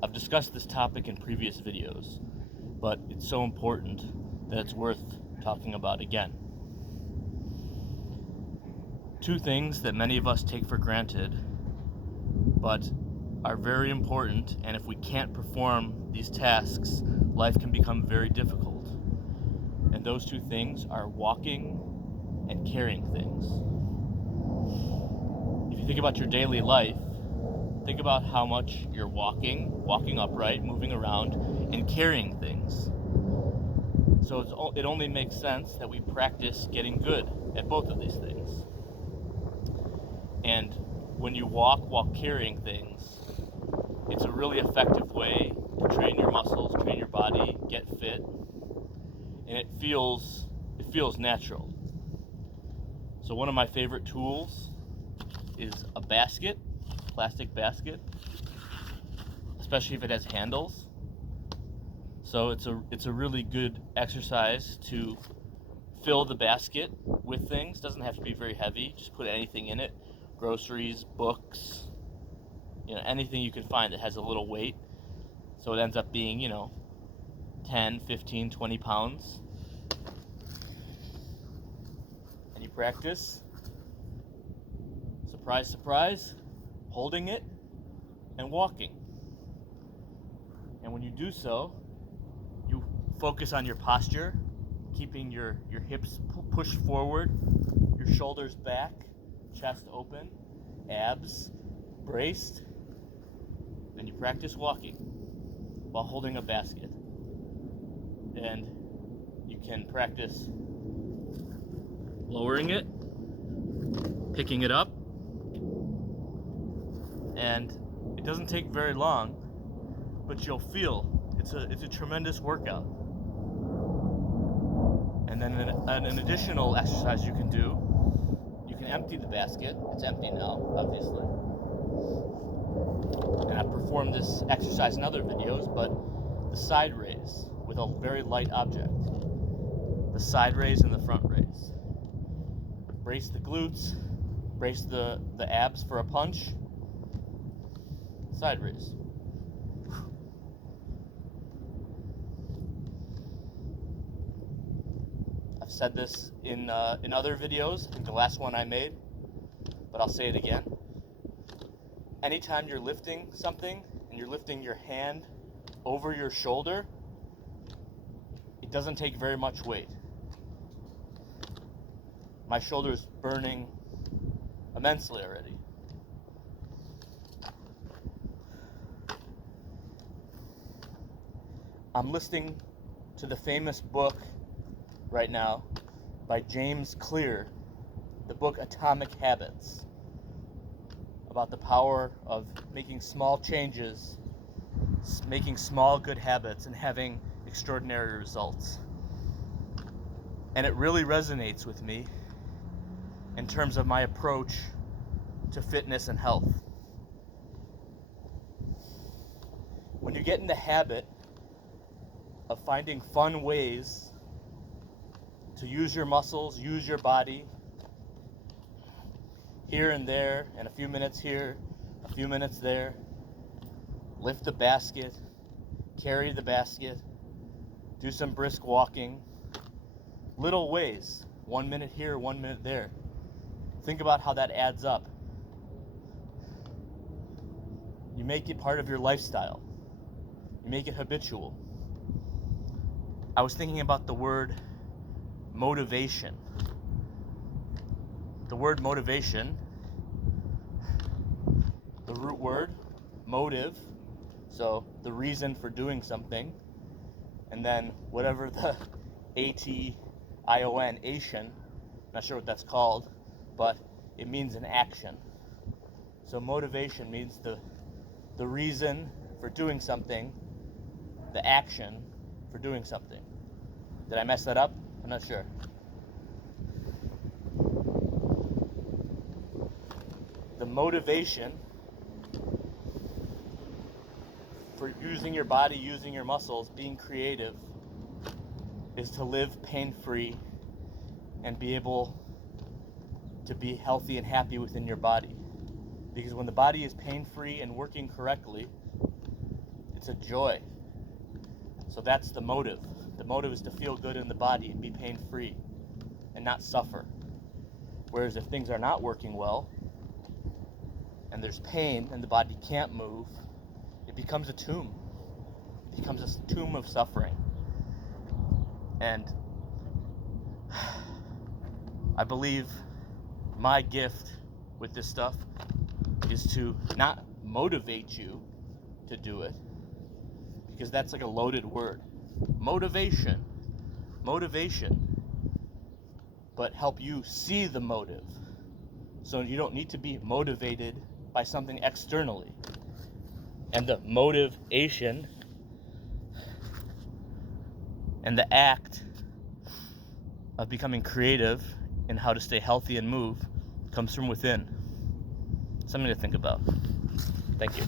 I've discussed this topic in previous videos, but it's so important that it's worth talking about again. Two things that many of us take for granted, but are very important, and if we can't perform these tasks, life can become very difficult. And those two things are walking and carrying things. If you think about your daily life, think about how much you're walking upright, moving around, and carrying things. So it only makes sense that we practice getting good at both of these things. And when you walk while carrying things, it's a really effective way to train your muscles, train your body, get fit, and it feels natural. So one of my favorite tools is a basket, plastic basket, especially if it has handles. So it's a really good exercise to fill the basket with things. Doesn't have to be very heavy. Just put anything in it. Groceries, books, anything you can find that has a little weight. So it ends up being, 10, 15, 20 pounds. And you practice, surprise, surprise, holding it and walking. And when you do so, you focus on your posture, keeping your hips pushed forward, your shoulders back, chest open, abs braced, and you practice walking while holding a basket. And you can practice lowering it, picking it up, and it doesn't take very long, but you'll feel it's a tremendous workout. And then an additional exercise you can do, you can empty the basket. It's empty now, obviously. And I've performed this exercise in other videos, but the side raise with a very light object. The side raise and the front raise. Brace the glutes, brace the abs for a punch. Side raise. I've said this in other videos. I think the last one I made, but I'll say it again. Anytime you're lifting something and you're lifting your hand over your shoulder, it doesn't take very much weight. My shoulder's burning immensely already. I'm listening to the famous book right now by James Clear, the book Atomic Habits, about the power of making small changes, making small good habits, and having extraordinary results. And it really resonates with me in terms of my approach to fitness and health. When you get in the habit of finding fun ways to use your muscles, use your body, here and there, and a few minutes here, a few minutes there, lift the basket, carry the basket, do some brisk walking, little ways, 1 minute here, 1 minute there. Think about how that adds up. You make it part of your lifestyle. You make it habitual. I was thinking about the word motivation. The word motivation, the root word, motive, so the reason for doing something, and then whatever the A-T-I-O-N, Ation, not sure what that's called, but it means an action. So motivation means the reason for doing something, the action for doing something. Did I mess that up? I'm not sure. The motivation for using your body, using your muscles, being creative, is to live pain-free and be able to be healthy and happy within your body. Because when the body is pain-free and working correctly, It's a joy. So that's the motive. The motive is to feel good in the body and be pain-free and not suffer. Whereas if things are not working well and there's pain and the body can't move, it becomes a tomb. It becomes a tomb of suffering. And I believe my gift with this stuff is to not motivate you to do it, because that's like a loaded word. Motivation, but help you see the motive. So you don't need to be motivated by something externally. And the motive-ation and the act of becoming creative in how to stay healthy and move comes from within. Something to think about. Thank you.